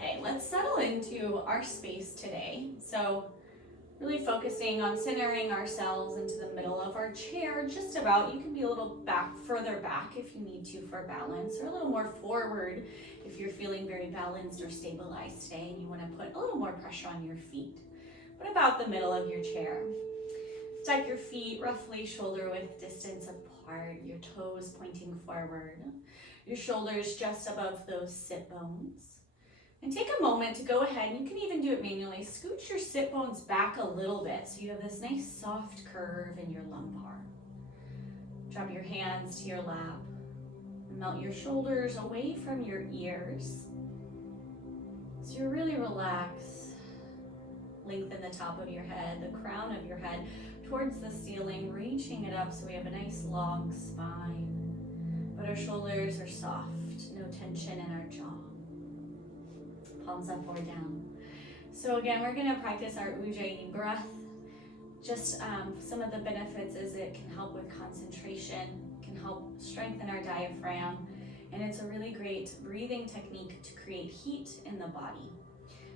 Okay, let's settle into our space today. So really focusing on centering ourselves into the middle of our chair, just about. You can be a little further back if you need to for balance, or a little more forward if you're feeling very balanced or stabilized today and you want to put a little more pressure on your feet. But about the middle of your chair. Stack your feet roughly shoulder width distance apart, your toes pointing forward, your shoulders just above those sit bones. And take a moment to go ahead, and you can even do it manually, scooch your sit bones back a little bit so you have this nice soft curve in your lumbar. Drop your hands to your lap and melt your shoulders away from your ears. So you really relax. Lengthen the top of your head, the crown of your head towards the ceiling, reaching it up so we have a nice long spine. But our shoulders are soft, no tension in our jaw. Palms up or down. So again, we're going to practice our Ujjayi breath. Just some of the benefits is it can help with concentration, can help strengthen our diaphragm, and it's a really great breathing technique to create heat in the body.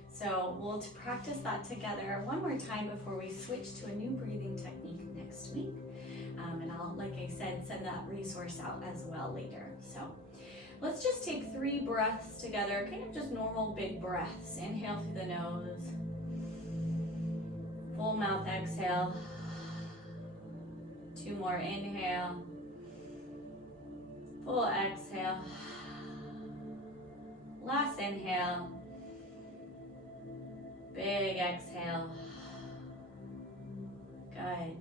So we'll practice that together one more time before we switch to a new breathing technique next week. And I'll, like I said, send that resource out as well later. So let's just take 3 breaths together, kind of just normal big breaths. Inhale through the nose. Full mouth exhale. 2 more, inhale. Full exhale. Last inhale. Big exhale. Good.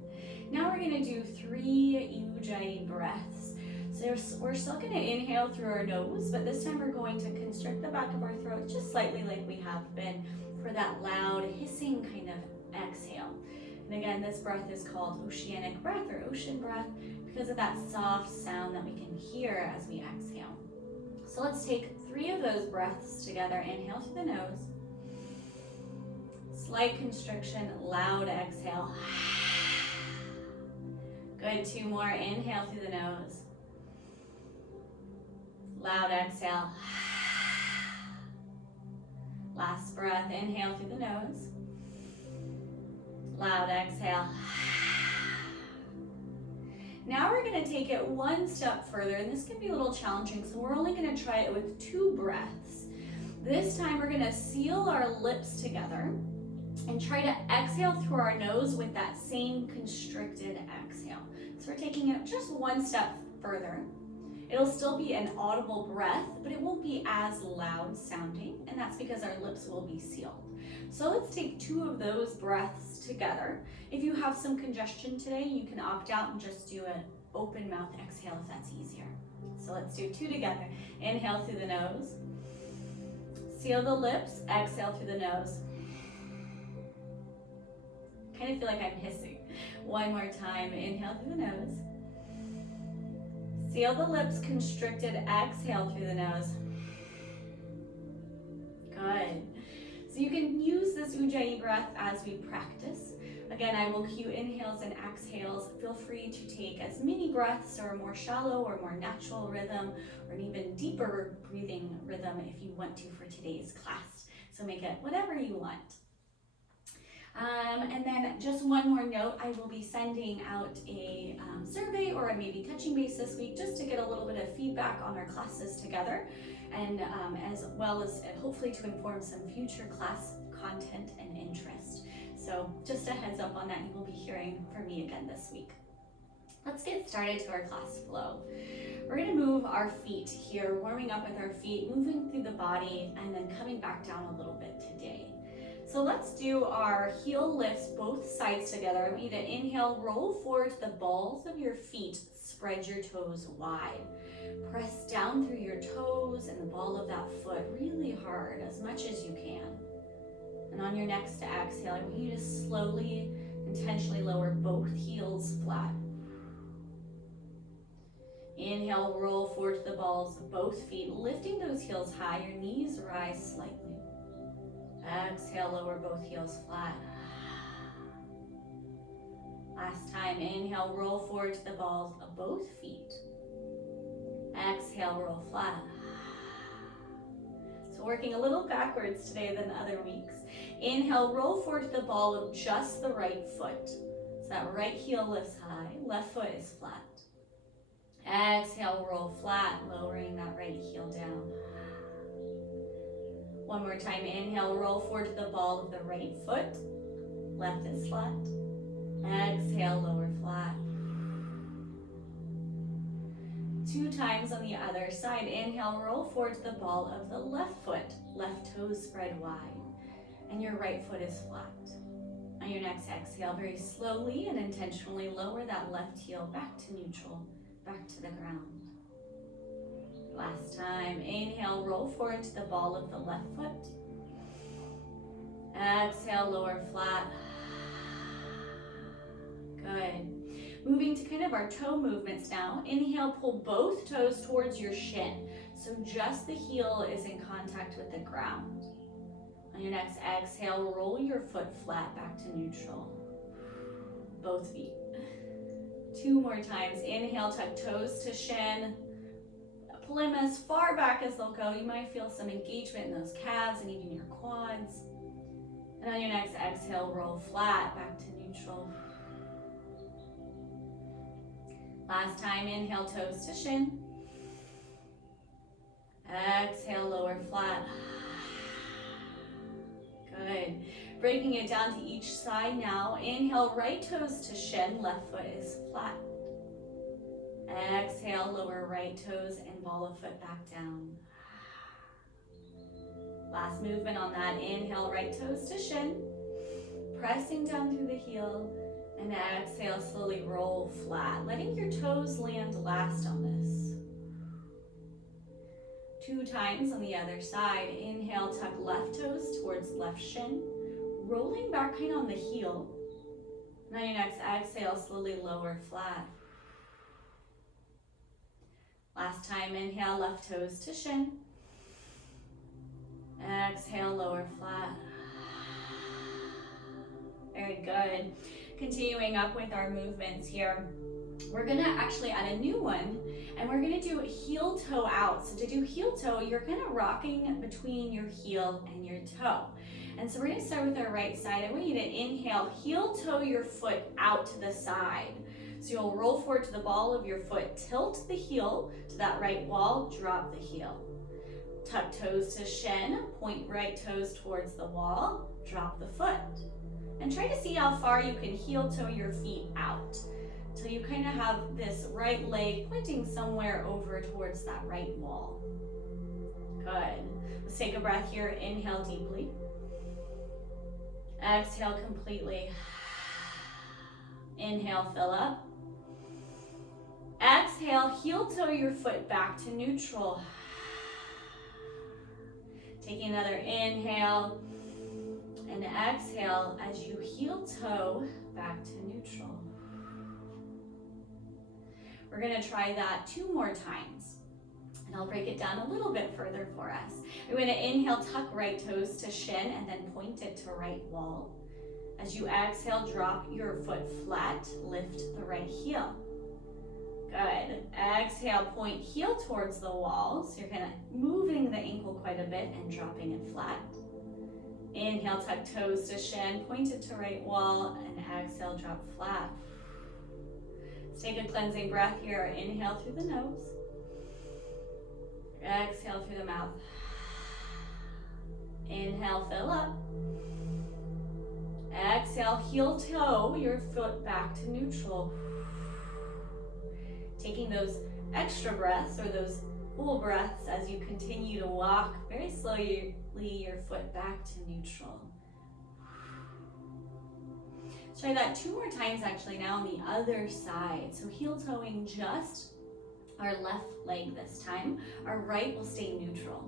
Now we're going to do 3 Ujjayi breaths. So we're still going to inhale through our nose, but this time we're going to constrict the back of our throat just slightly like we have been for that loud hissing kind of exhale. And again, this breath is called Oceanic breath or ocean breath because of that soft sound that we can hear as we exhale. So let's take 3 of those breaths together. Inhale through the nose. Slight constriction, loud exhale. Good, 2 more. Inhale through the nose. Loud exhale. Last breath, inhale through the nose. Loud exhale. Now we're going to take it one step further, and this can be a little challenging, so we're only going to try it with 2 breaths. This time we're going to seal our lips together and try to exhale through our nose with that same constricted exhale. So we're taking it just one step further. It'll still be an audible breath, but it won't be as loud sounding, and that's because our lips will be sealed. So let's take 2 of those breaths together. If you have some congestion today, you can opt out and just do an open mouth exhale if that's easier. So let's do 2 together. Inhale through the nose. Seal the lips, exhale through the nose. Kind of feel like I'm hissing. One more time, inhale through the nose. Seal the lips, constricted, exhale through the nose. Good. So you can use this Ujjayi breath as we practice. Again, I will cue inhales and exhales. Feel free to take as many breaths or a more shallow or more natural rhythm or an even deeper breathing rhythm if you want to for today's class. So make it whatever you want. And then just one more note, I will be sending out a survey or a maybe touching base this week just to get a little bit of feedback on our classes together, and as well as hopefully to inform some future class content and interest. So just a heads up on that, you will be hearing from me again this week. Let's get started to our class flow. We're going to move our feet here, warming up with our feet, moving through the body, and then coming back down a little bit today. So let's do our heel lifts both sides together. I want you to inhale, roll forward to the balls of your feet, spread your toes wide. Press down through your toes and the ball of that foot really hard, as much as you can. And on your next exhale, I want you to slowly, intentionally lower both heels flat. Inhale, roll forward to the balls of both feet, lifting those heels high. Your knees rise slightly. Exhale, lower both heels flat. Last time, inhale, roll forward to the balls of both feet. Exhale, roll flat. So working a little backwards today than other weeks. Inhale, roll forward to the ball of just the right foot. So that right heel lifts high, left foot is flat. Exhale, roll flat, lowering that right heel down. One more time, inhale, roll forward to the ball of the right foot. Left is flat. Exhale, lower flat. 2 times on the other side. Inhale, roll forward to the ball of the left foot. Left toes spread wide. And your right foot is flat. On your next exhale, very slowly and intentionally lower that left heel back to neutral, back to the ground. Last time, inhale, roll forward to the ball of the left foot. Exhale, lower flat. Good. Moving to kind of our toe movements now. Inhale, pull both toes towards your shin. So just the heel is in contact with the ground. On your next exhale, roll your foot flat back to neutral. Both feet. 2 more times. Inhale, tuck toes to shin. Pull them as far back as they'll go. You might feel some engagement in those calves and even your quads. And on your next exhale, roll flat back to neutral. Last time, inhale, toes to shin. Exhale, lower flat. Good. Breaking it down to each side now. Inhale, right toes to shin, left foot is flat. Exhale, lower right toes and ball of foot back down. Last movement on that. Inhale, right toes to shin. Pressing down through the heel. And exhale, slowly roll flat. Letting your toes land last on this. 2 times on the other side. Inhale, tuck left toes towards left shin. Rolling back kind of on the heel. And on your next exhale, slowly lower flat. Last time, inhale, left toes to shin. Exhale, lower flat. Very good. Continuing up with our movements here. We're gonna actually add a new one, and we're gonna do heel toe out. So to do heel toe, you're kind of rocking between your heel and your toe. And so we're gonna start with our right side. I want you to inhale, heel toe your foot out to the side. So you'll roll forward to the ball of your foot, tilt the heel to that right wall, drop the heel. Tuck toes to shin, point right toes towards the wall, drop the foot. And try to see how far you can heel toe your feet out. So you kind of have this right leg pointing somewhere over towards that right wall. Good. Let's take a breath here. Inhale deeply. Exhale completely. Inhale, fill up. Exhale, heel toe your foot back to neutral. Taking another inhale and exhale as you heel toe back to neutral. We're gonna try that 2 more times. And I'll break it down a little bit further for us. We're gonna inhale, tuck right toes to shin and then point it to right wall. As you exhale, drop your foot flat, lift the right heel. Good. Exhale, point heel towards the wall. So you're kind of moving the ankle quite a bit and dropping it flat. Inhale, tuck toes to shin, point it to right wall, and exhale, drop flat. Let's take a cleansing breath here. Inhale through the nose. Exhale through the mouth. Inhale, fill up. Exhale, heel toe your foot back to neutral. Taking those extra breaths or those full breaths as you continue to walk very slowly your foot back to neutral. Try that 2 more times actually now on the other side. So heel toeing just our left leg this time. Our right will stay neutral.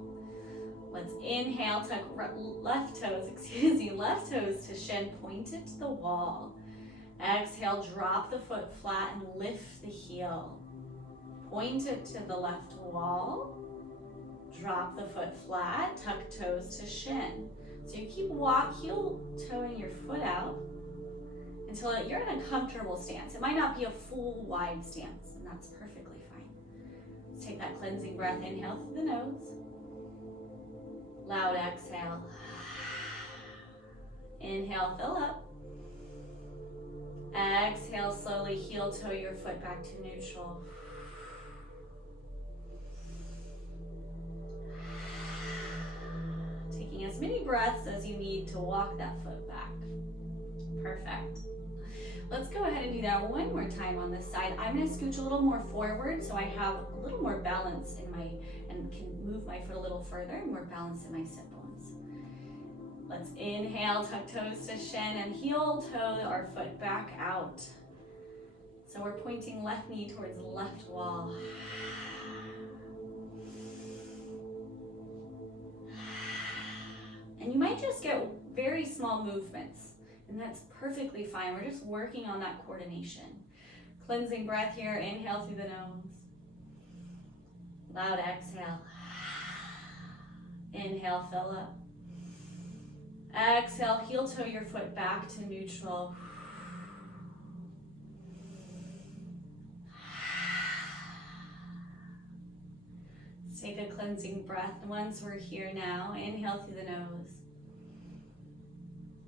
Let's inhale, tuck left toes to shin, point it to the wall. Exhale, drop the foot flat and lift the heel. Point it to the left wall. Drop the foot flat, tuck toes to shin. So you keep heel toeing your foot out until you're in a comfortable stance. It might not be a full wide stance, and that's perfectly fine. Let's take that cleansing breath. Inhale through the nose. Loud exhale. Inhale, fill up. Exhale, slowly heel toe your foot back to neutral. Taking as many breaths as you need to walk that foot back. Perfect. Let's go ahead and do that one more time on this side. I'm going to scooch a little more forward so I have a little more balance in my, and can move my foot a little further, more balance in my sit bones. Let's inhale, tuck toes to shin, and heel toe our foot back out. So we're pointing left knee towards left wall. And you might just get very small movements, and that's perfectly fine. We're just working on that coordination. Cleansing breath here, inhale through the nose. Loud exhale. Inhale, fill up. Exhale, heel toe your foot back to neutral. Let's take a cleansing breath. Once we're here now, inhale through the nose.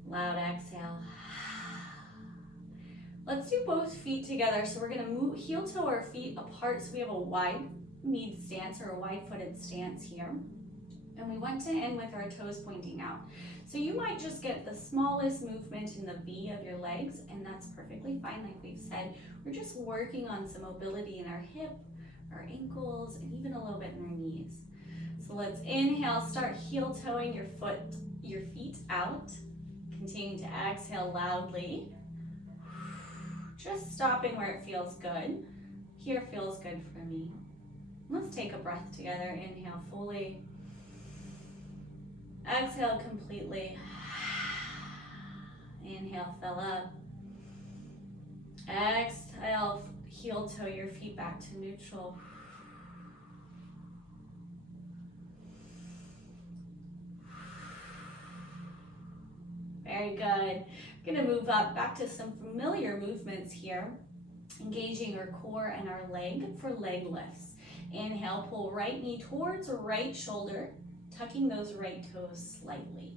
Loud exhale. Let's do both feet together. So we're gonna move, heel toe our feet apart so we have a wide kneed stance or a wide-footed stance here. And we want to end with our toes pointing out. So you might just get the smallest movement in the V of your legs, and that's perfectly fine. Like we've said, we're just working on some mobility in our hip, our ankles, and even a little bit in our knees. So let's inhale, start heel toeing your feet out. Continue to exhale loudly. Just stopping where it feels good. Here feels good for me. Let's take a breath together. Inhale fully. Exhale completely. Inhale, fill up. Exhale, heel toe your feet back to neutral. Very good. We're gonna move up back to some familiar movements here, engaging our core and our leg for leg lifts. Inhale, pull right knee towards right shoulder, tucking those right toes slightly.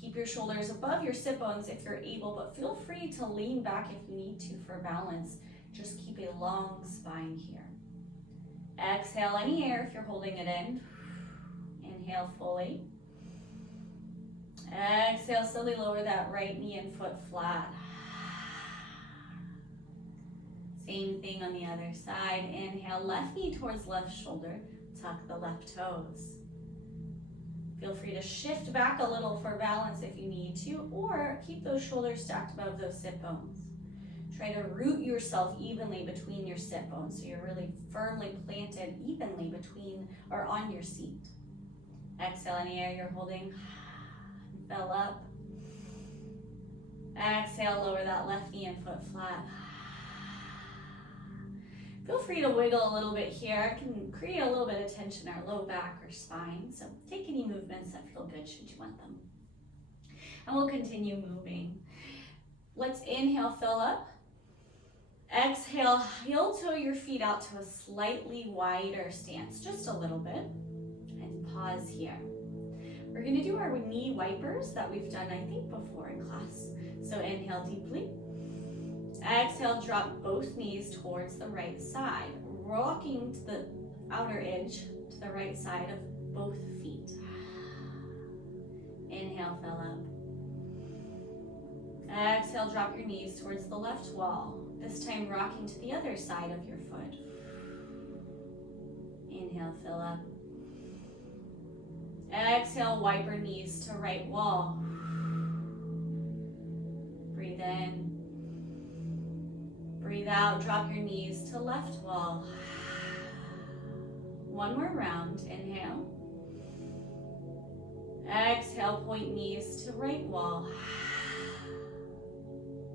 Keep your shoulders above your sit bones if you're able, but feel free to lean back if you need to for balance. Just keep a long spine here. Exhale any air if you're holding it in. Inhale fully. Exhale, slowly lower that right knee and foot flat. Same thing on the other side. Inhale, left knee towards left shoulder. Tuck the left toes. Feel free to shift back a little for balance if you need to, or keep those shoulders stacked above those sit bones. Try to root yourself evenly between your sit bones so you're really firmly planted evenly between or on your seat. Exhale any air you're holding. Fill up. Exhale, lower that left knee and foot flat. Feel free to wiggle a little bit here. It can create a little bit of tension in our low back or spine. So take any movements that feel good should you want them. And we'll continue moving. Let's inhale, fill up. Exhale, heel toe your feet out to a slightly wider stance, just a little bit. And pause here. We're gonna do our knee wipers that we've done, I think, before in class. So inhale deeply. Exhale, drop both knees towards the right side, rocking to the outer edge to the right side of both feet. Inhale, fill up. Exhale, drop your knees towards the left wall, this time rocking to the other side of your foot. Inhale, fill up. Exhale, wiper knees to right wall. Breathe in. Breathe out, drop your knees to left wall. One more round, inhale. Exhale, point knees to right wall.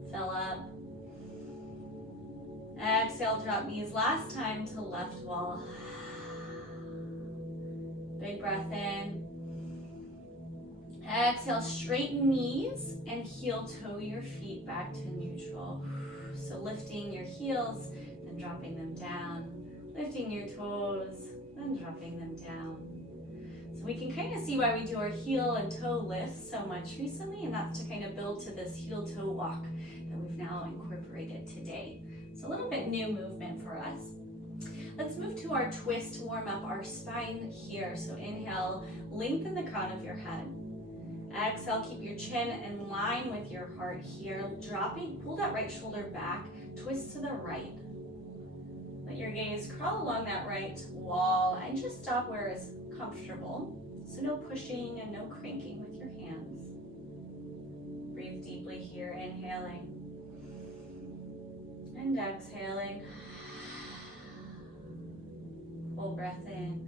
Fill up. Exhale, drop knees last time to left wall. Big breath in. Exhale, straighten knees and heel toe your feet back to neutral. So lifting your heels, then dropping them down. Lifting your toes, then dropping them down. So we can kind of see why we do our heel and toe lifts so much recently, and that's to kind of build to this heel toe walk that we've now incorporated today. So a little bit new movement for us. Let's move to our twist to warm up our spine here. So inhale, lengthen the crown of your head. Exhale, keep your chin in line with your heart here. Dropping, pull that right shoulder back, twist to the right. Let your gaze crawl along that right wall and just stop where it's comfortable. So no pushing and no cranking with your hands. Breathe deeply here, inhaling and exhaling. Full breath in.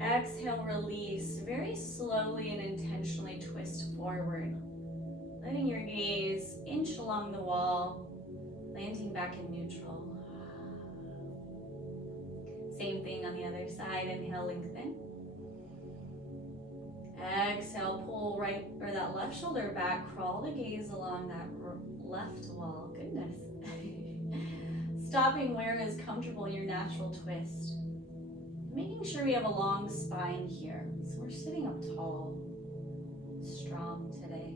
Exhale, release. Very slowly and intentionally twist forward. Letting your gaze inch along the wall, landing back in neutral. Same thing on the other side. Inhale, lengthen. Exhale, pull right or that left shoulder back. Crawl the gaze along that left wall. Goodness. Stopping where is comfortable in your natural twist. Making sure we have a long spine here. So we're sitting up tall, strong today.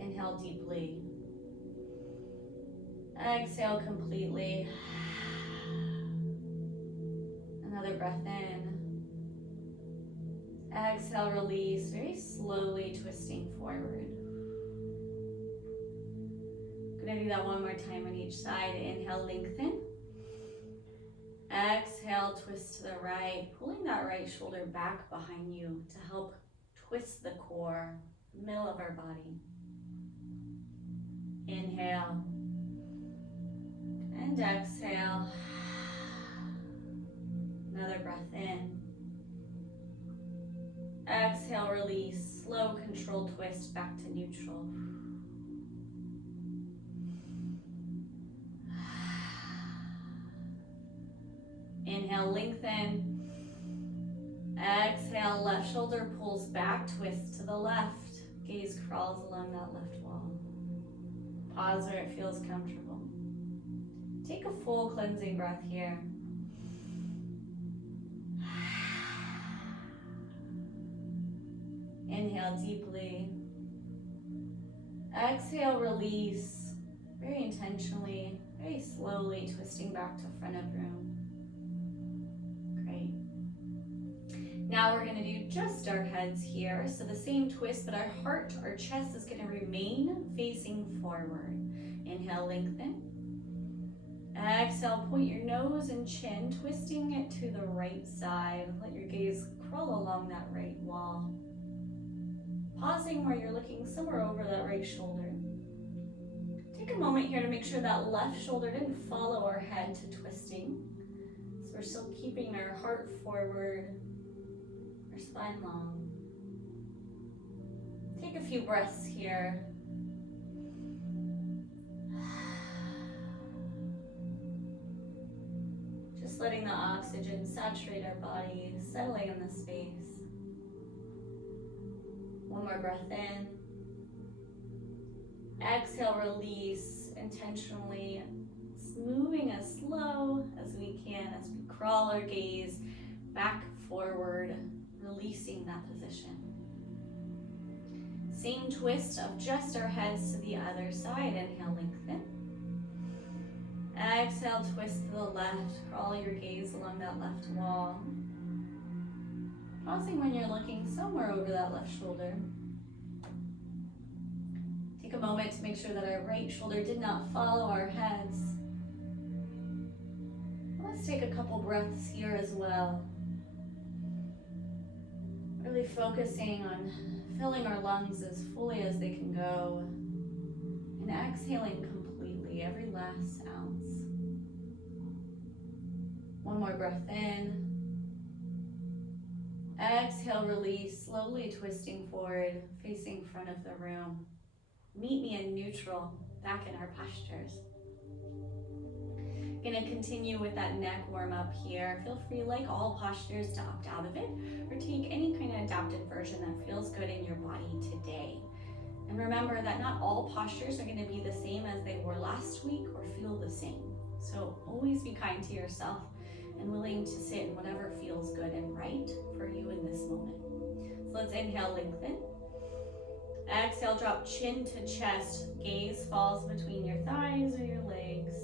Inhale deeply. Exhale completely. Another breath in. Exhale, release. Very slowly twisting forward. Gonna do that one more time on each side. Inhale, lengthen. Exhale, twist to the right, pulling that right shoulder back behind you to help twist the core, middle of our body. Inhale and exhale. Another breath in. Exhale, release, slow controlled twist back to neutral. Inhale, lengthen. Exhale, left shoulder pulls back, twist to the left. Gaze crawls along that left wall. Pause where it feels comfortable. Take a full cleansing breath here. Inhale deeply. Exhale, release. Very intentionally, very slowly twisting back to front of room. Now we're going to do just our heads here. So the same twist, but our heart, our chest is going to remain facing forward. Inhale, lengthen. Exhale, point your nose and chin, twisting it to the right side. Let your gaze crawl along that right wall. Pausing where you're looking somewhere over that right shoulder. Take a moment here to make sure that left shoulder didn't follow our head to twisting. So we're still keeping our heart forward. Our spine long. Take a few breaths here. Just letting the oxygen saturate our body, settling in the space. One more breath in. Exhale, release intentionally, moving as slow as we can as we crawl our gaze back forward. Releasing that position. Same twist of just our heads to the other side. Inhale, lengthen. Exhale, twist to the left. Crawl your gaze along that left wall. Pausing when you're looking somewhere over that left shoulder. Take a moment to make sure that our right shoulder did not follow our heads. Let's take a couple breaths here as well. Really focusing on filling our lungs as fully as they can go and exhaling completely every last ounce. One more breath in. Exhale, release, slowly twisting forward, facing front of the room. Meet me in neutral, back in our postures. Gonna continue with that neck warm up here. Feel free, like all postures, to opt out of it or take any kind of adapted version that feels good in your body today. And remember that not all postures are gonna be the same as they were last week or feel the same. So always be kind to yourself and willing to sit in whatever feels good and right for you in this moment. So let's inhale, lengthen. Exhale, drop chin to chest. Gaze falls between your thighs or your legs.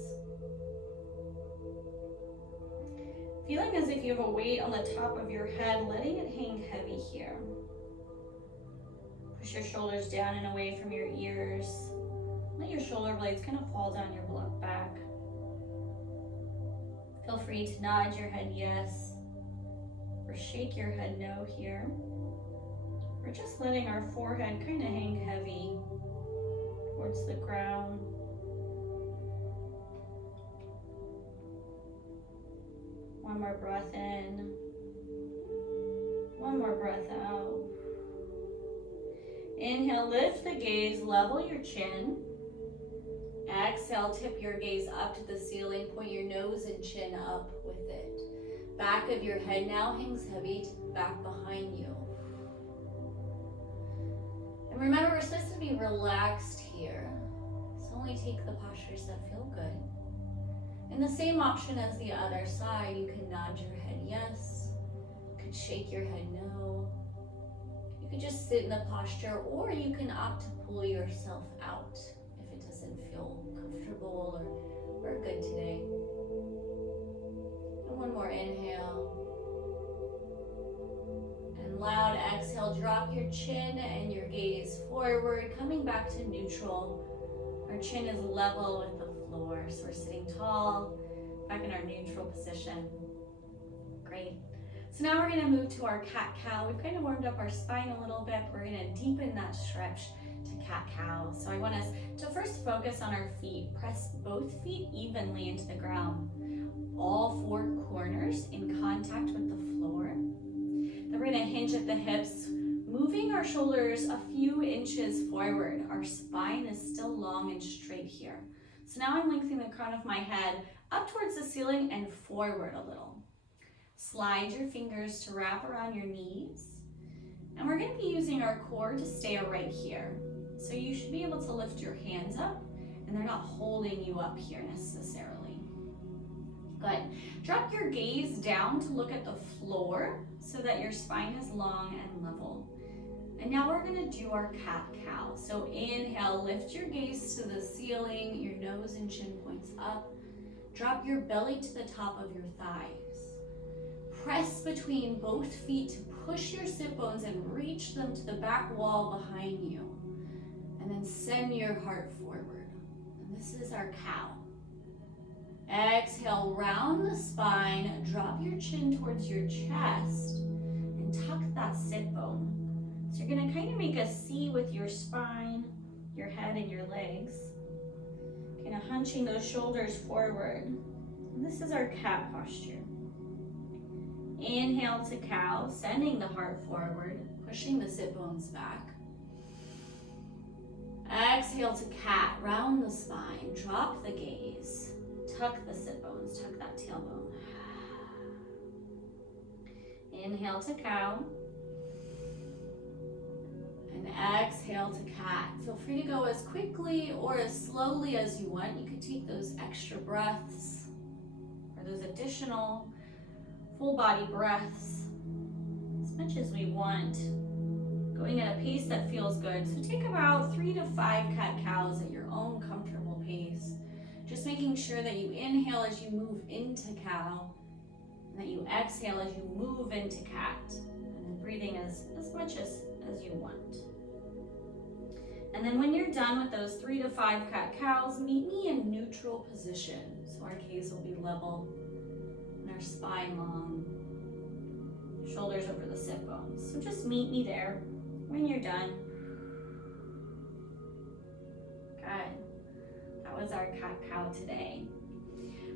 Feeling as if you have a weight on the top of your head, letting it hang heavy here. Push your shoulders down and away from your ears. Let your shoulder blades kind of fall down your back. Feel free to nod your head yes, or shake your head no here. We're just letting our forehead kind of hang heavy towards the ground. One more breath in. One more breath out. Inhale, lift the gaze, level your chin. Exhale, tip your gaze up to the ceiling, point your nose and chin up with it. Back of your head now hangs heavy back behind you. And remember, we're supposed to be relaxed here. So only take the postures that feel good. And the same option as the other side, you can nod your head yes, you could shake your head no. You could just sit in the posture, or you can opt to pull yourself out if it doesn't feel comfortable or good today. And one more inhale. And loud exhale, drop your chin and your gaze forward, coming back to neutral. Our chin is level with the floor, so we're sitting tall, back in our neutral position. Great. So now we're gonna move to our cat-cow. We've kind of warmed up our spine a little bit. We're gonna deepen that stretch to cat-cow. So I want us to first focus on our feet. Press both feet evenly into the ground. All four corners in contact with the floor. Then we're gonna hinge at the hips, moving our shoulders a few inches forward. Our spine is still long and straight here. So now I'm lengthening the crown of my head up towards the ceiling and forward a little. Slide your fingers to wrap around your knees. And we're gonna be using our core to stay right here. So you should be able to lift your hands up and they're not holding you up here necessarily. Good. Drop your gaze down to look at the floor so that your spine is long and level. And now we're gonna do our cat-cow. So inhale, lift your gaze to the ceiling, your nose and chin points up. Drop your belly to the top of your thighs. Press between both feet to push your sit bones and reach them to the back wall behind you. And then send your heart forward. And this is our cow. Exhale, round the spine, drop your chin towards your chest, and tuck that sit bone. So you're gonna kind of make a C with your spine, your head, and your legs. Kind of hunching those shoulders forward. And this is our cat posture. Inhale to cow, sending the heart forward, pushing the sit bones back. Exhale to cat, round the spine, drop the gaze, tuck the sit bones, tuck that tailbone. Inhale to cow. And exhale to cat. Feel free to go as quickly or as slowly as you want. You could take those extra breaths or those additional full body breaths as much as we want, going at a pace that feels good. So take about 3 to 5 cat-cows at your own comfortable pace. Just making sure that you inhale as you move into cow, and that you exhale as you move into cat, and then breathing as much as you want. And then when you're done with those 3 to 5 cat-cows, meet me in neutral position. So our gaze will be level and our spine long, shoulders over the sit bones. So just meet me there when you're done. Good. That was our cat-cow today.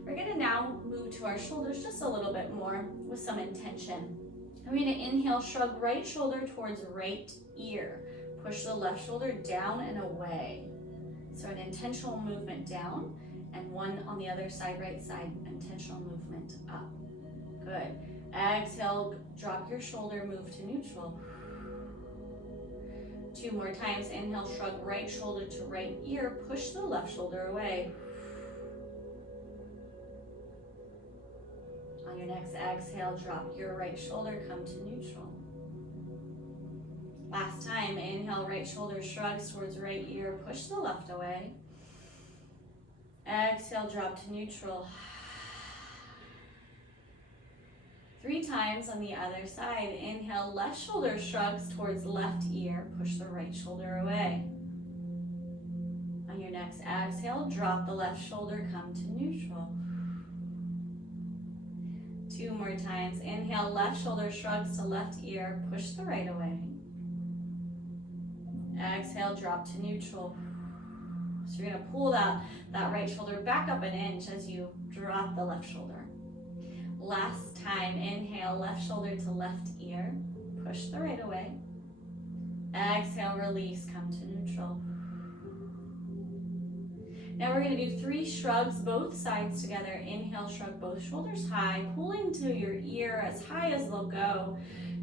We're gonna now move to our shoulders just a little bit more with some intention. We're gonna inhale, shrug right shoulder towards right ear. Push the left shoulder down and away. So an intentional movement down, and one on the other side, right side, intentional movement up. Good. Exhale, drop your shoulder, move to neutral. 2 more times. Inhale, shrug right shoulder to right ear, push the left shoulder away. On your next exhale, drop your right shoulder, come to neutral. Last time, inhale, right shoulder shrugs towards right ear, push the left away. Exhale, drop to neutral. 3 times on the other side. Inhale, left shoulder shrugs towards left ear, push the right shoulder away. On your next exhale, drop the left shoulder, come to neutral. 2 more times. Inhale, left shoulder shrugs to left ear, push the right away. Exhale, drop to neutral. So you're gonna pull that right shoulder back up an inch as you drop the left shoulder. Last time, inhale, left shoulder to left ear, push the right away. Exhale, release, come to neutral. Now we're gonna do 3 shrugs, both sides together. Inhale, shrug both shoulders high, pulling to your ear as high as they'll go,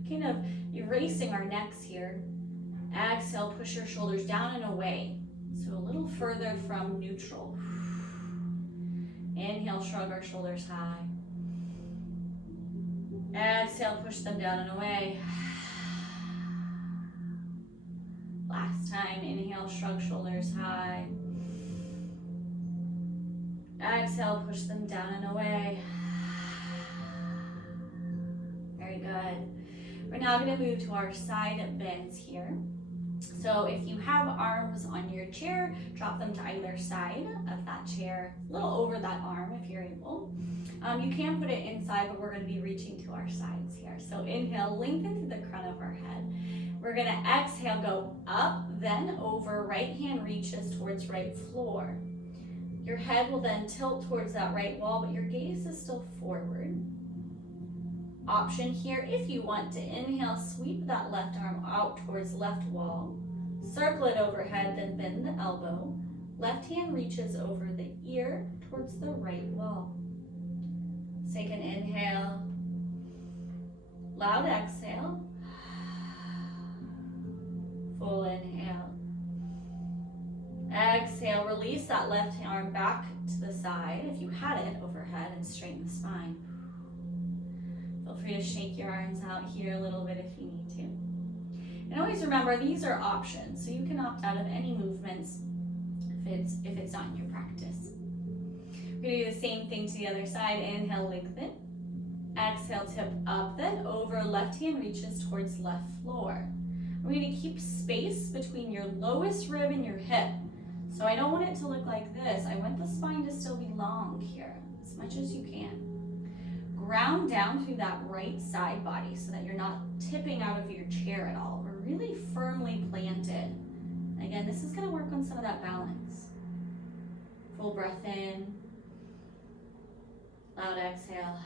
kind of erasing our necks here. Exhale, push your shoulders down and away, so a little further from neutral. Inhale, shrug our shoulders high. Exhale, push them down and away. Last time, inhale, shrug shoulders high. Exhale, push them down and away. Very good. We're now going to move to our side bends here. So if you have arms on your chair, drop them to either side of that chair, a little over that arm if you're able. You can put it inside, but we're going to be reaching to our sides here. So inhale, lengthen through the crown of our head. We're going to exhale, go up, then over. Right hand reaches towards right floor. Your head will then tilt towards that right wall, but your gaze is still forward. Option here, if you want to inhale, sweep that left arm out towards left wall. Circle it overhead, then bend the elbow. Left hand reaches over the ear towards the right wall. Take an inhale. Loud exhale. Full inhale. Exhale, release that left arm back to the side if you had it overhead and straighten the spine. Feel free to shake your arms out here a little bit if you need to. And always remember, these are options, so you can opt out of any movements if it's not in your practice. We're gonna do the same thing to the other side. Inhale, lengthen. Exhale, tip up, then over. Left hand reaches towards left floor. We're gonna keep space between your lowest rib and your hip. So I don't want it to look like this. I want the spine to still be long here, as much as you can. Ground down through that right side body so that you're not tipping out of your chair at all. We're really firmly planted. Again, this is gonna work on some of that balance. Full breath in. Loud exhale.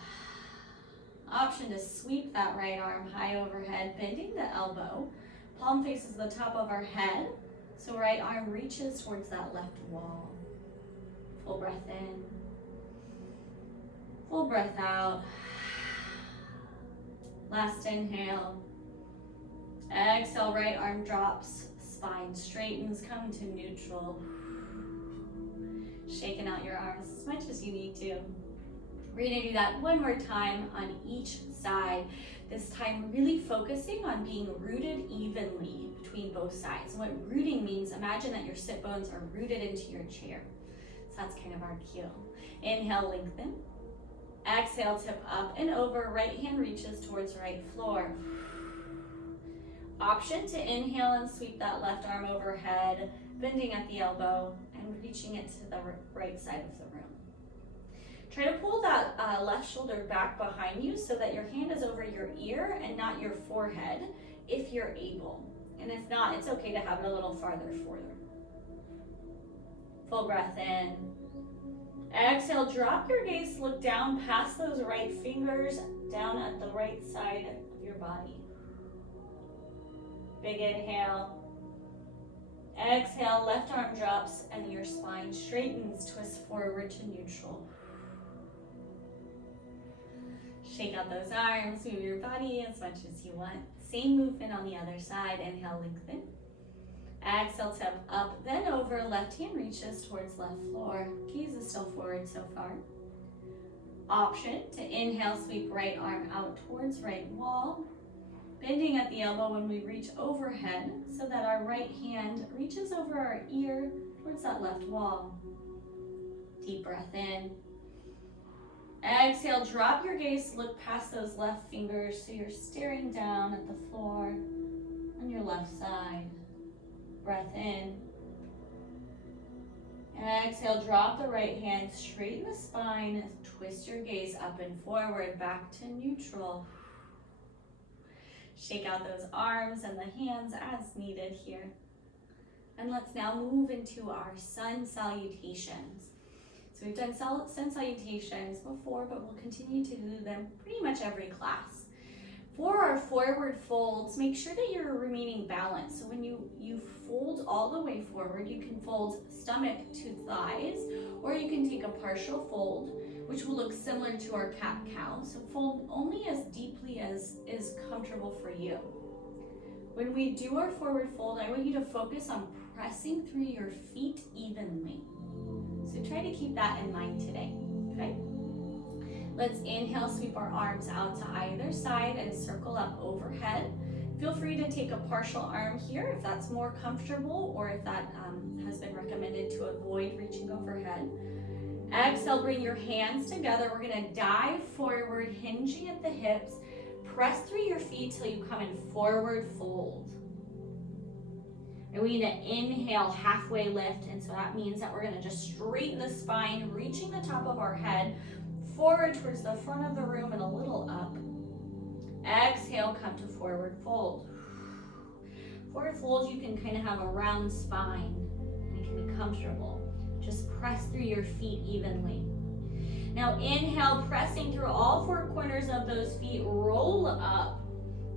Option to sweep that right arm high overhead, bending the elbow. Palm faces the top of our head, so right arm reaches towards that left wall. Full breath in. Full breath out. Last inhale. Exhale, right arm drops, spine straightens, come to neutral. Shaking out your arms as much as you need to. We're gonna do that one more time on each side. This time really focusing on being rooted evenly between both sides. And what rooting means, imagine that your sit bones are rooted into your chair. So that's kind of our cue. Inhale, lengthen. Exhale, tip up and over. Right hand reaches towards right floor. Option to inhale and sweep that left arm overhead, bending at the elbow and reaching it to the right side of the room. Try to pull that left shoulder back behind you so that your hand is over your ear and not your forehead, if you're able. And if not, it's okay to have it a little farther forward. Full breath in. Exhale, drop your gaze, look down past those right fingers, down at the right side of your body. Big inhale. Exhale, left arm drops and your spine straightens, twist forward to neutral. Shake out those arms, move your body as much as you want. Same movement on the other side. Inhale, lengthen. Exhale, tip up, then over. Left hand reaches towards left floor. Gaze is still forward so far. option to inhale, sweep right arm out towards right wall, bending at the elbow when we reach overhead so that our right hand reaches over our ear towards that left wall. Deep breath in. Exhale, drop your gaze, look past those left fingers so you're staring down at the floor on your left side. Breath in. Exhale, drop the right hand, straighten the spine, twist your gaze up and forward, back to neutral. Shake out those arms and the hands as needed here. And let's now move into our sun salutations. So we've done sun salutations before, but we'll continue to do them pretty much every class. For our forward folds, make sure that you're remaining balanced. So when you fold all the way forward, you can fold stomach to thighs, or you can take a partial fold, which will look similar to our cat-cow. So fold only as deeply as is comfortable for you. When we do our forward fold, I want you to focus on pressing through your feet evenly. So try to keep that in mind today, okay? Let's inhale, sweep our arms out to either side and circle up overhead. Feel free to take a partial arm here if that's more comfortable, or if that has been recommended to avoid reaching overhead. Exhale, bring your hands together. We're gonna dive forward, hinging at the hips. Press through your feet till you come in forward fold. And we're gonna inhale, halfway lift, and so that means that we're gonna just straighten the spine, reaching the top of our head, forward towards the front of the room and a little up. Exhale, come to forward fold. Forward fold, you can kind of have a round spine, and it can be comfortable. Just press through your feet evenly. Now inhale, pressing through all four corners of those feet, roll up.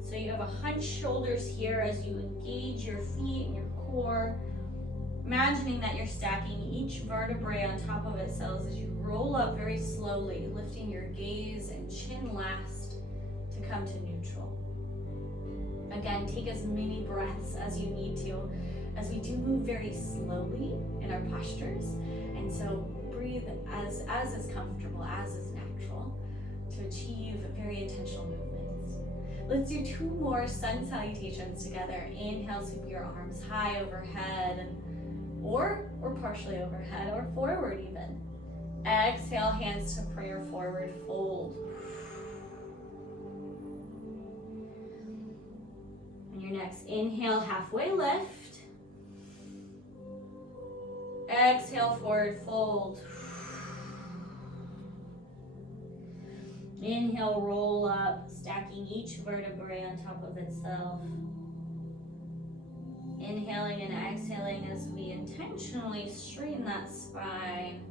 So you have a hunched shoulders here as you engage your feet and your core. Imagining that you're stacking each vertebrae on top of itself as you roll up very slowly, lifting your gaze and chin last to come to neutral. Again, take as many breaths as you need to, as we do move very slowly in our postures. And so breathe as is comfortable, as is natural, to achieve very intentional movements. Let's do 2 more sun salutations together. Inhale, sweep your arms high overhead, or partially overhead, or forward even. Exhale, hands to prayer, forward fold. On your next inhale, halfway lift. Exhale, forward fold. Inhale, roll up, stacking each vertebrae on top of itself. Inhaling and exhaling as we intentionally straighten that spine,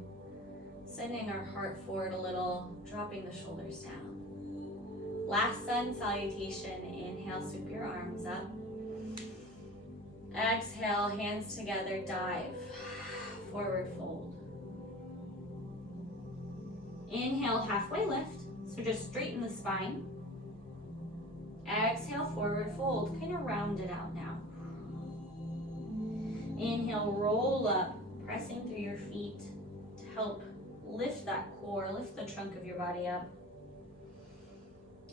sending our heart forward a little, dropping the shoulders down. Last sun salutation. Inhale, sweep your arms up. Exhale, hands together, dive. Forward fold. Inhale, halfway lift. So just straighten the spine. Exhale, forward fold. Kind of round it out now. Inhale, roll up, pressing through your feet to help lift that core, lift the trunk of your body up.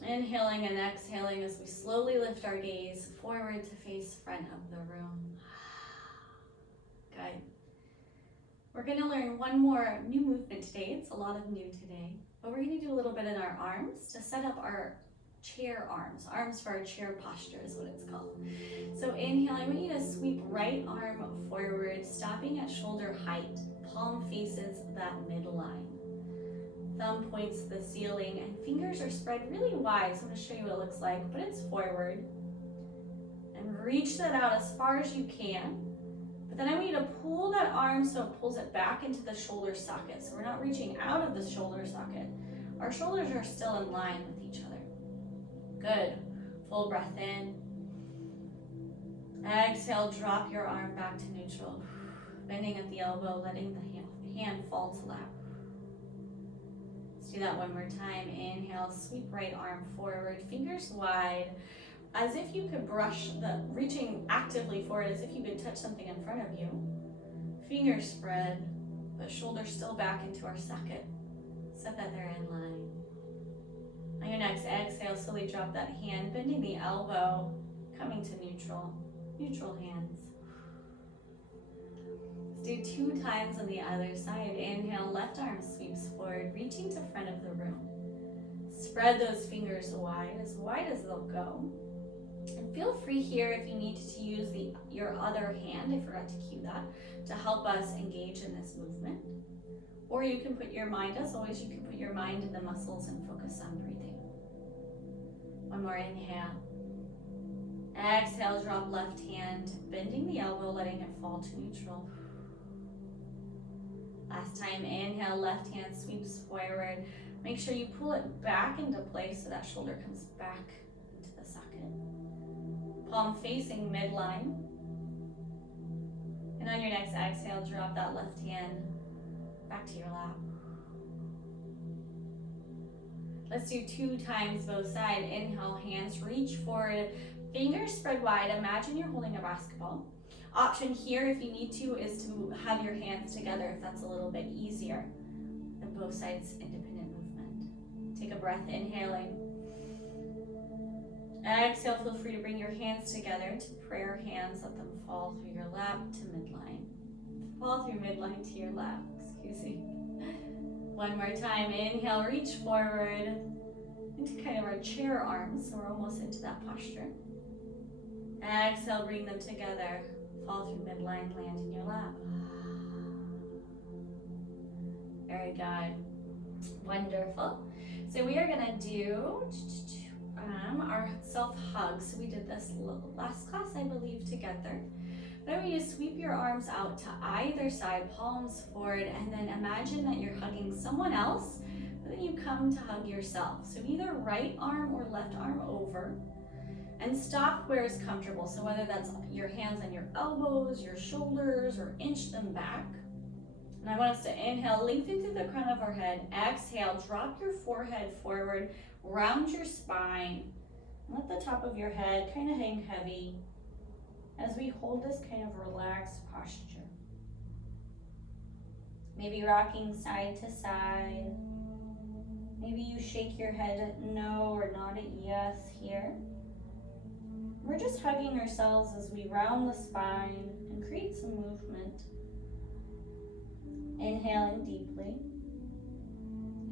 Inhaling and exhaling as we slowly lift our gaze forward to face front of the room. Good. We're going to learn one more new movement today. It's a lot of new today, but we're going to do a little bit in our arms to set up our chair arms. Arms for our chair posture is what it's called. So inhale, I want you to sweep right arm forward, stopping at shoulder height. Palm faces that midline. Thumb points to the ceiling and fingers are spread really wide. So I'm going to show you what it looks like, but it's forward. And reach that out as far as you can. But then I want you to pull that arm so it pulls it back into the shoulder socket. So we're not reaching out of the shoulder socket. Our shoulders are still in line with each other. Good. Full breath in. Exhale, drop your arm back to neutral. Bending at the elbow, letting the hand fall to lap. Let's do that one more time. Inhale, sweep right arm forward, fingers wide, as if you could brush reaching actively forward, as if you could touch something in front of you. Fingers spread, but shoulders still back into our socket. except that they're in line. On your next exhale, slowly drop that hand, bending the elbow, coming to neutral. Neutral hands. Let's do 2 times on the other side. Inhale, left arm sweeps forward, reaching to front of the room. Spread those fingers wide as they'll go. And feel free here if you need to use your other hand, I forgot to cue that, to help us engage in this movement. Or you can put your mind, as always, you can put your mind in the muscles and focus on breathing. One more inhale. Exhale, drop left hand, bending the elbow, letting it fall to neutral. Last time, inhale, left hand sweeps forward. Make sure you pull it back into place so that shoulder comes back into the socket. Palm facing midline. And on your next exhale, drop that left hand back to your lap. Let's do 2 times both sides. Inhale, hands reach forward, fingers spread wide. Imagine you're holding a basketball. Option here, if you need to, is to have your hands together if that's a little bit easier than both sides independent movement. Take a breath, inhaling. Exhale, feel free to bring your hands together into prayer hands. Let them fall through your lap to midline. Fall through midline to your lap, excuse me. One more time, inhale, reach forward into kind of our chair arms, so we're almost into that posture. Exhale, bring them together. Fall through midline, land in your lap. Very good. Wonderful. So we are gonna do our self-hug. So we did this last class, I believe, together. But I want you to sweep your arms out to either side, palms forward, and then imagine that you're hugging someone else, but then you come to hug yourself. So either right arm or left arm over, and stop where it's comfortable. So whether that's your hands on your elbows, your shoulders, or inch them back. And I want us to inhale, lengthen through the crown of our head. Exhale, drop your forehead forward, round your spine. Let the top of your head kind of hang heavy as we hold this kind of relaxed posture. Maybe rocking side to side. Maybe you shake your head at no or nod at yes here. We're just hugging ourselves as we round the spine and create some movement. Inhaling deeply,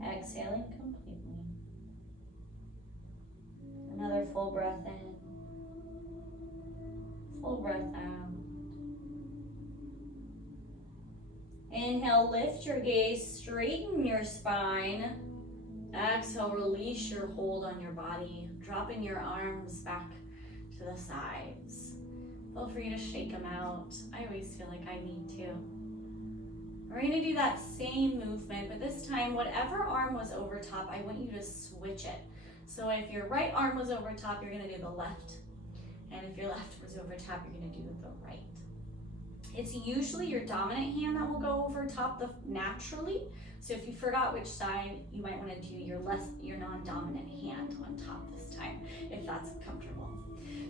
exhaling completely. Another full breath in, full breath out. Inhale, lift your gaze, straighten your spine. Exhale, release your hold on your body, dropping your arms back to the sides. Feel free to shake them out. I always feel like I need to. We're gonna do that same movement, but this time, whatever arm was over top, I want you to switch it. So if your right arm was over top, you're gonna do the left. And if your left was over top, you're gonna do the right. It's usually your dominant hand that will go over top naturally. So if you forgot which side, you might wanna do your non-dominant hand on top this time, if that's comfortable.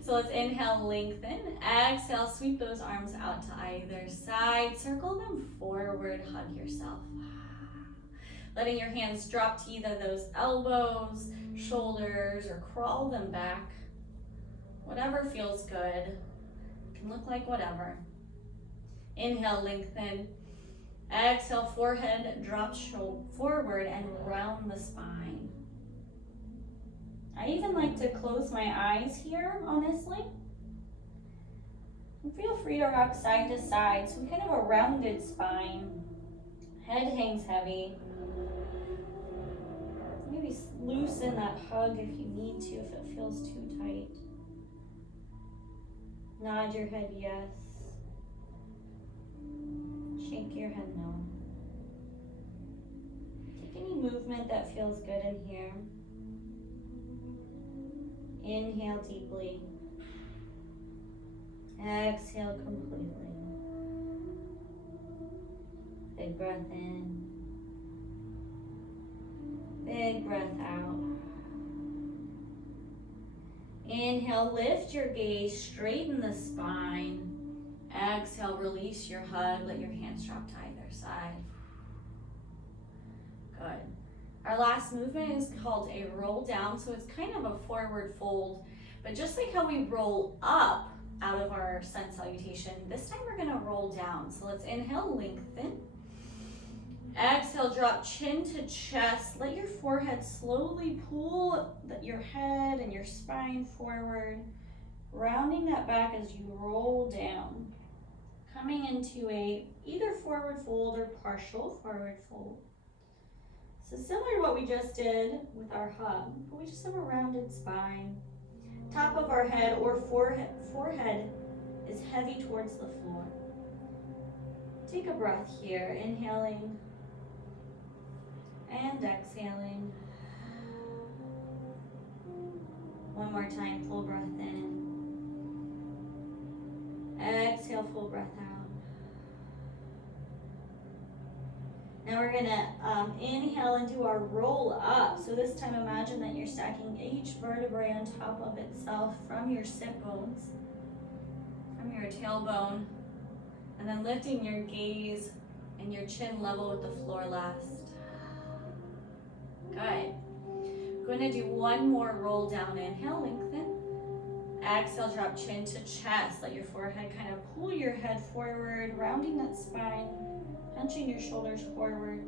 So let's inhale, lengthen. Exhale, sweep those arms out to either side. Circle them forward, hug yourself. Letting your hands drop to either those elbows, shoulders, or crawl them back. Whatever feels good. It can look like whatever. Inhale, lengthen. Exhale, forehead drops forward and round the spine. I even like to close my eyes here, honestly. And feel free to rock side to side. So we kind of a rounded spine. Head hangs heavy. Maybe loosen that hug if you need to, if it feels too tight. Nod your head yes. Shake your head no. Take any movement that feels good in here. Inhale deeply. Exhale completely. Big breath in. Big breath out. Inhale, lift your gaze, straighten the spine. Exhale, release your hug. Let your hands drop to either side. Good. Our last movement is called a roll down, so it's kind of a forward fold, but just like how we roll up out of our sun salutation, this time we're gonna roll down. So let's inhale, lengthen. Exhale, drop chin to chest. Let your forehead slowly pull your head and your spine forward, rounding that back as you roll down. Coming into a either forward fold or partial forward fold. So similar to what we just did with our hug, but we just have a rounded spine. Top of our head or forehead is heavy towards the floor. Take a breath here, inhaling and exhaling. One more time, full breath in. Exhale, full breath out. Now we're gonna inhale and do our roll up. So this time imagine that you're stacking each vertebrae on top of itself from your sit bones, from your tailbone, and then lifting your gaze and your chin level with the floor last. Good. We're gonna do one more roll down. Inhale, lengthen. Exhale, drop chin to chest. Let your forehead kind of pull your head forward, rounding that spine, punching your shoulders forward,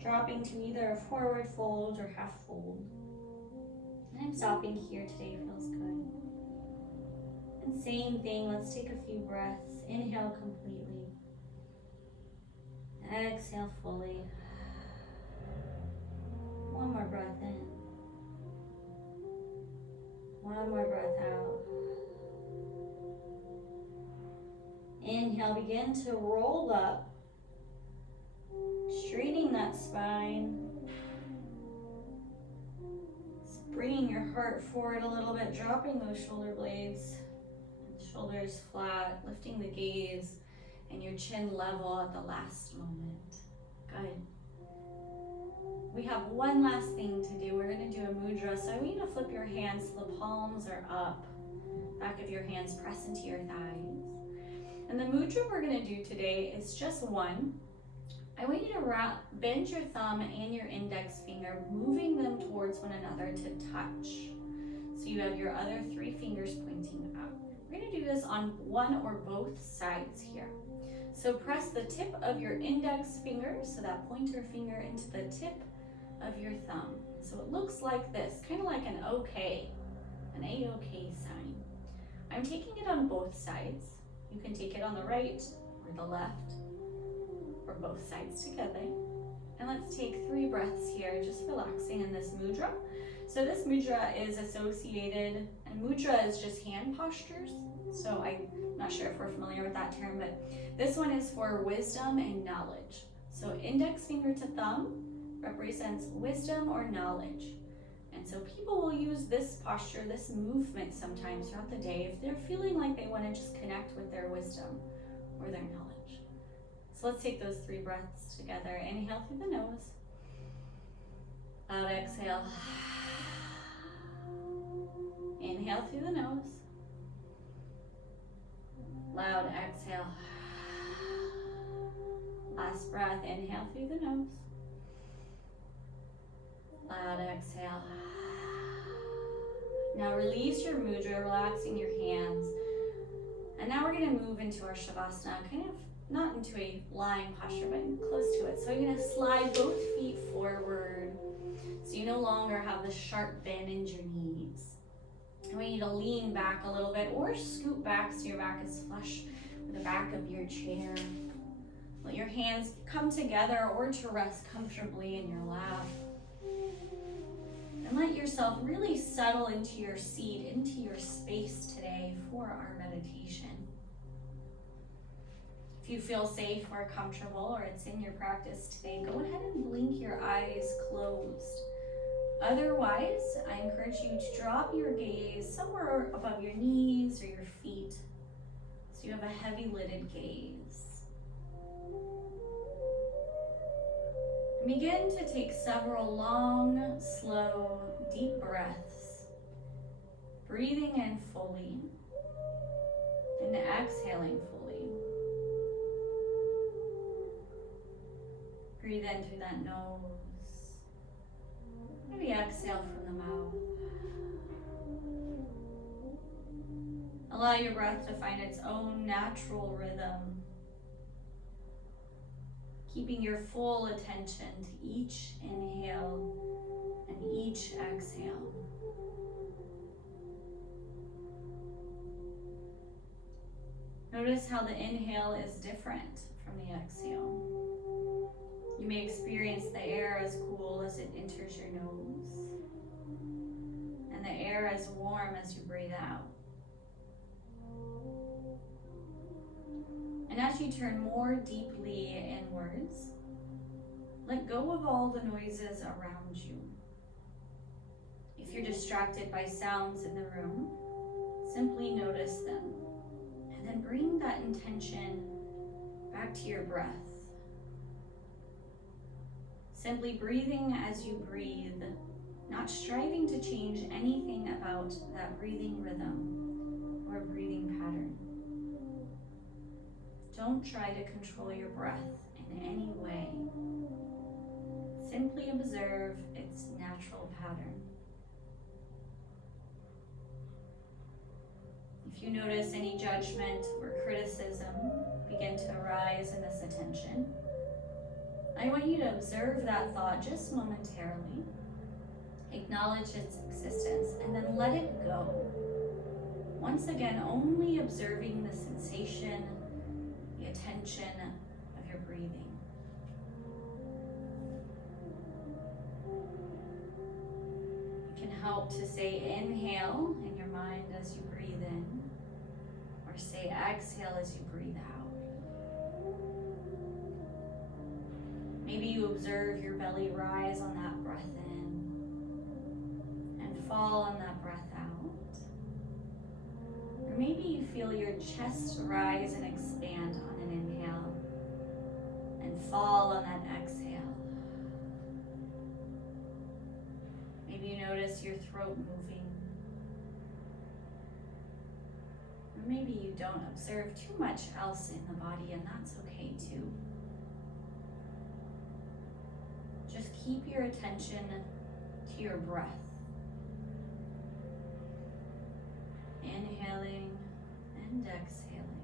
dropping to either a forward fold or half fold. And I'm stopping here today, feels good. And same thing, let's take a few breaths. Inhale completely. Exhale fully. One more breath in. One more breath out. Inhale, begin to roll up, straightening that spine, bringing your heart forward a little bit, dropping those shoulder blades, shoulders flat, lifting the gaze, and your chin level at the last moment. Good. We have one last thing to do. We're going to do a mudra. So I want you to flip your hands so the palms are up, back of your hands press into your thighs. And the mudra we're going to do today is just one. I want you to bend your thumb and your index finger, moving them towards one another to touch. So you have your other three fingers pointing up. We're going to do this on one or both sides here. So press the tip of your index finger, so that pointer finger, into the tip of your thumb. So it looks like this, kind of like an OK, an A-OK sign. I'm taking it on both sides. You can take it on the right or the left, or both sides together. And let's take 3 breaths here, just relaxing in this mudra. So this mudra is associated, and mudra is just hand postures. So I'm not sure if we're familiar with that term, but this one is for wisdom and knowledge. So index finger to thumb represents wisdom or knowledge. And so people will use this posture, this movement sometimes throughout the day if they're feeling like they want to just connect with their wisdom or their knowledge. So let's take those 3 breaths together. Inhale through the nose. Loud exhale. Inhale through the nose. Loud exhale. Last breath, inhale through the nose. Loud exhale. Now release your mudra, relaxing your hands. And now we're going to move into our Shavasana, kind of not into a lying posture, but close to it. So you're going to slide both feet forward, so you no longer have the sharp bend in your knees. I want you to lean back a little bit or scoot back so your back is flush with the back of your chair. Let your hands come together or to rest comfortably in your lap. And let yourself really settle into your seat, into your space today for our meditation. If you feel safe or comfortable, or it's in your practice today, go ahead and blink your eyes closed. Otherwise, I encourage you to drop your gaze somewhere above your knees or your feet, so you have a heavy lidded gaze. Begin to take several long, slow, deep breaths, breathing in fully and exhaling fully. Breathe in through that nose Maybe exhale from the mouth. Allow your breath to find its own natural rhythm, keeping your full attention to each inhale and each exhale. Notice how the inhale is different from the exhale. You may experience the air as cool as it enters your nose, and the air as warm as you breathe out. And as you turn more deeply inwards, let go of all the noises around you. If you're distracted by sounds in the room, simply notice them, and then bring that intention back to your breath. Simply breathing as you breathe, not striving to change anything about that breathing rhythm or breathing pattern. Don't try to control your breath in any way. Simply observe its natural pattern. If you notice any judgment or criticism begin to arise in this attention, I want you to observe that thought just momentarily, acknowledge its existence, and then let it go. Once again, only observing the sensation, the attention of your breathing. You can help to say inhale in your mind as you breathe in, or say exhale as you breathe out. Maybe you observe your belly rise on that breath in and fall on that breath out. Or maybe you feel your chest rise and expand on an inhale and fall on that exhale. Maybe you notice your throat moving. Or maybe you don't observe too much else in the body, and that's okay too. Just keep your attention to your breath. Inhaling and exhaling.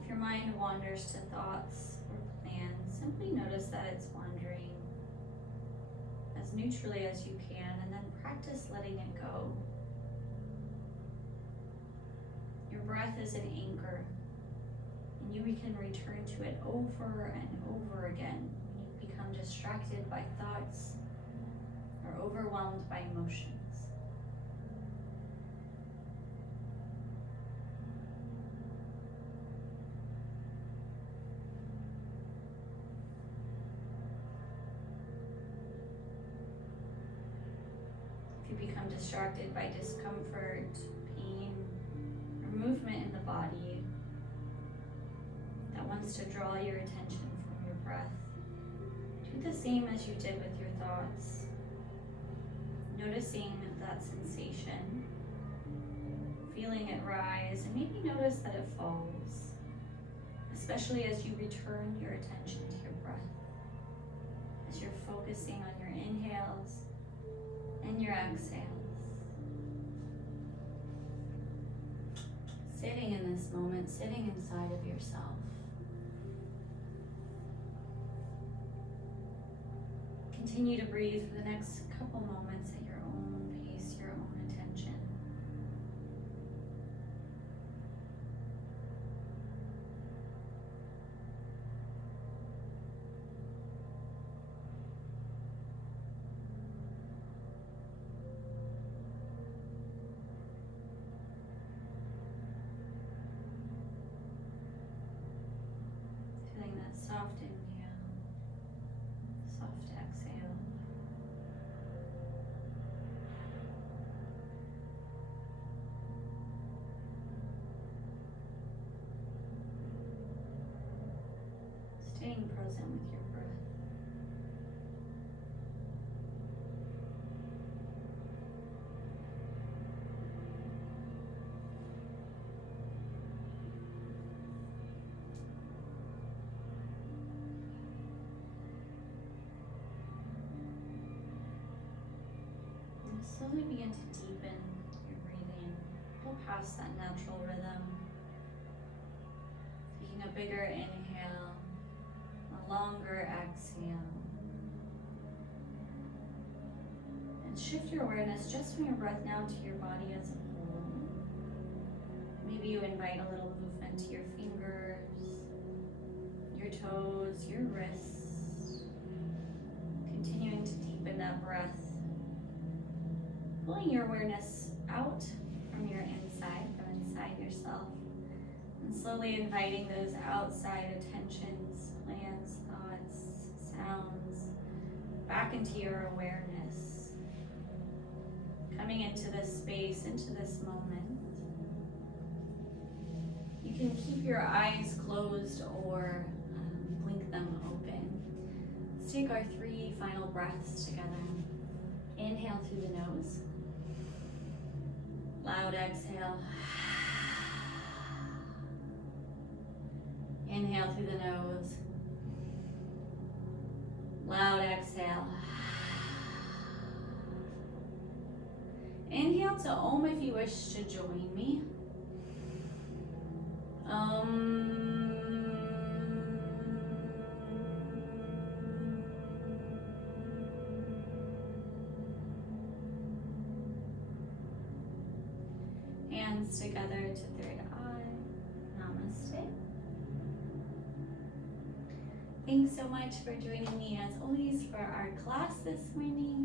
If your mind wanders to thoughts or plans, simply notice that it's wandering as neutrally as you can, and then practice letting it go. Your breath is an anchor, and you can return to it over and over again when you become distracted by thoughts or overwhelmed by emotions. If you become distracted by discomfort, pain, or movement in the body that wants to draw your attention from your breath, do the same as you did with your thoughts, noticing that sensation, feeling it rise, and maybe notice that it falls, especially as you return your attention to your breath, as you're focusing on your inhales and your exhales. Sitting in this moment, sitting inside of yourself. Continue to breathe for the next couple moments at your own pace, your own attention. Feeling that soft inhale, soft exhale. Staying present with your breath. slowly begin to deepen your breathing. Go past that natural rhythm. Taking a bigger inhale, a longer exhale. And shift your awareness just from your breath now to your body as a whole. Maybe you invite a little movement to your fingers, your toes, your wrists. Continuing to deepen that breath. Pulling your awareness out from your inside, from inside yourself. And slowly inviting those outside attentions, plans, thoughts, sounds, back into your awareness. Coming into this space, into this moment. You can keep your eyes closed or blink them open. Let's take our 3 final breaths together. Inhale through the nose. Loud exhale. Inhale through the nose. Loud exhale. Inhale to Om if you wish to join me. Hands together to third eye. Namaste. Thanks so much for joining me as always for our class this morning. I